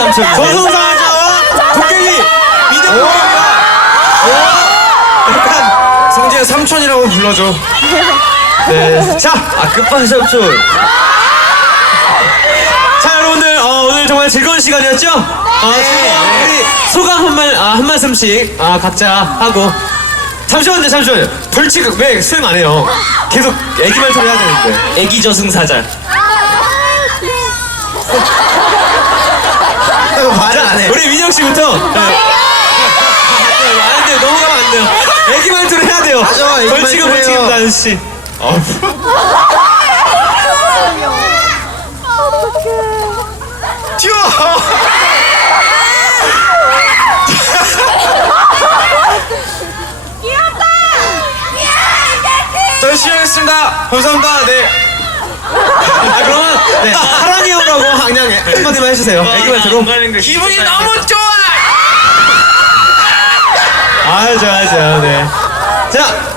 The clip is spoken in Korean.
삼촌. 저승사자 도깨비 민혁이야. 약간 성재야 삼촌이라고 불러줘. 네. 자, 아 끝판 삼촌. 자 여러분들 어, 오늘 정말 즐거운 시간이었죠? 어, 즐거운 우리 소감 한말 아, 한 말씀씩 아, 각자 하고 잠시만요 잠시만요 벌칙 왜 수행 안 해요? 계속 애기 말투를 해야 되는데 애기 저승사자. 말을 안 해. 우리 민혁 씨부터 네. 안 돼요 넘어가면 안 돼요 애기 말투를 해야 돼요 맞아, 애기 벌칙은 말투예요. 벌칙입니다 아저씨 튀어! 열심히 하겠습니다. 감사합니다. 네. 아 그러면 네, 사랑해요라고 그냥 한마디만 해주세요. 애기 말투로 기분이 너무 좋아! 아 좋아 좋아 네 자